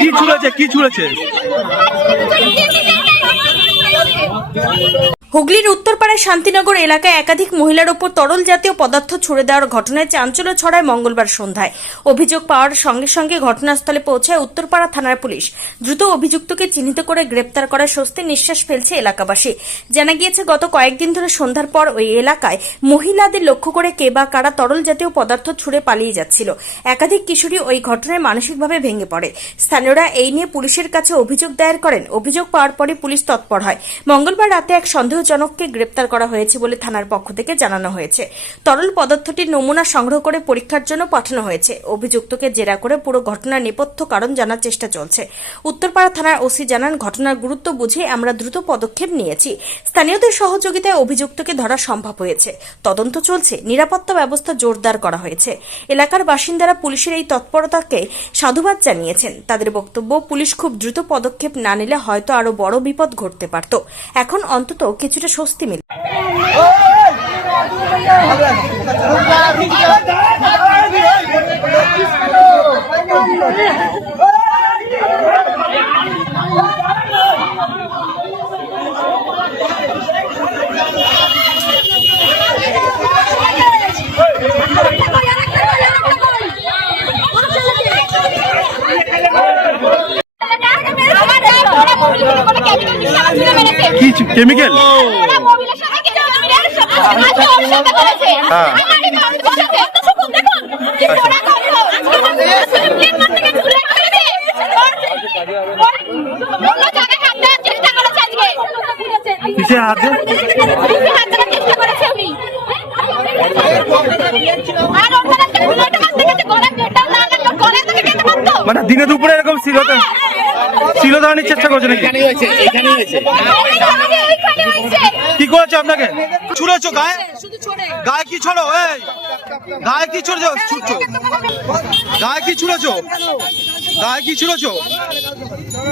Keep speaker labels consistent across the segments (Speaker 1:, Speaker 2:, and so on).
Speaker 1: কি ছুড়েছে? কি ছুড়েছে?
Speaker 2: হুগলির উত্তরপাড়ায় শান্তিনগর এলাকায় একাধিক মহিলার ওপর তরল জাতীয় পদার্থ ছুড়ে দেওয়ার ঘটনায় চাঞ্চল্য ছড়ায় মঙ্গলবার সন্ধ্যায়। অভিযোগ পাওয়ার সঙ্গে সঙ্গে ঘটনাস্থলে পৌঁছায় উত্তরপাড়া থানার পুলিশ। দ্রুত অভিযুক্তকে চিহ্নিত করে গ্রেপ্তার করার স্বস্তি নিঃশ্বাস ফেলছে এলাকাবাসী। জানা গিয়েছে, গত কয়েকদিন ধরে সন্ধ্যার পর ওই এলাকায় মহিলাদের লক্ষ্য করে কে বা কারা তরল জাতীয় পদার্থ ছুড়ে পালিয়ে যাচ্ছিল। একাধিক কিশোরী ওই ঘটনায় মানসিকভাবে ভেঙে পড়ে। স্থানীয়রা এই নিয়ে পুলিশের কাছে অভিযোগ দায়ের করেন। অভিযোগ পাওয়ার পরে পুলিশ তৎপর হয়। মঙ্গলবার রাতে এক সন্দেহজনককে গ্রেপ্তার করা হয়েছে বলে থানার পক্ষ থেকে জানানো হয়েছে। তরল পদার্থটির নমুনা সংগ্রহ করে পরীক্ষার জন্য পাঠানো হয়েছে। অভিযুক্তকে জেরা করে পুরো ঘটনার নেপথ্য কারণ জানার চেষ্টা চলছে। উত্তরপাড়া থানার ওসি জানান, ঘটনার গুরুত্ব বুঝে আমরা দ্রুত পদক্ষেপ নিয়েছি। স্থানীয়দের সহযোগিতায় অভিযুক্তকে ধরা সম্ভব হয়েছে। তদন্ত চলছে। নিরাপত্তা ব্যবস্থা জোরদার করা হয়েছে। এলাকার বাসিন্দারা পুলিশের এই তৎপরতাকে সাধুবাদ জানিয়েছেন। তাদের বক্তব্য, পুলিশ খুব দ্রুত পদক্ষেপ না নিলে হয়তো আরও বড় বিপদ ঘটতে পারত। এখন অন্তত কিছুটা স্বস্তি মিলে।
Speaker 1: কি কেমিক্যাল কিসে হাতে মানে দিনে দুপুরে এরকম শিলতা শিলদানির চেষ্টা করছে নাকি কি করেছে আপনাকে ছুড়েছো গায়ে গায়ে কি ছড়ো এই গায়ে কি ছুড়েছো ছুটছো গায়ে কি ছুড়েছো গায়ে কি ছুড়েছো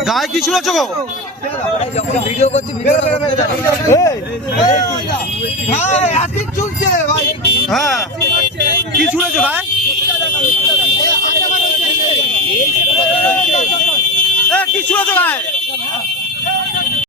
Speaker 1: গায়ে কি ছুড়েছো গো এই,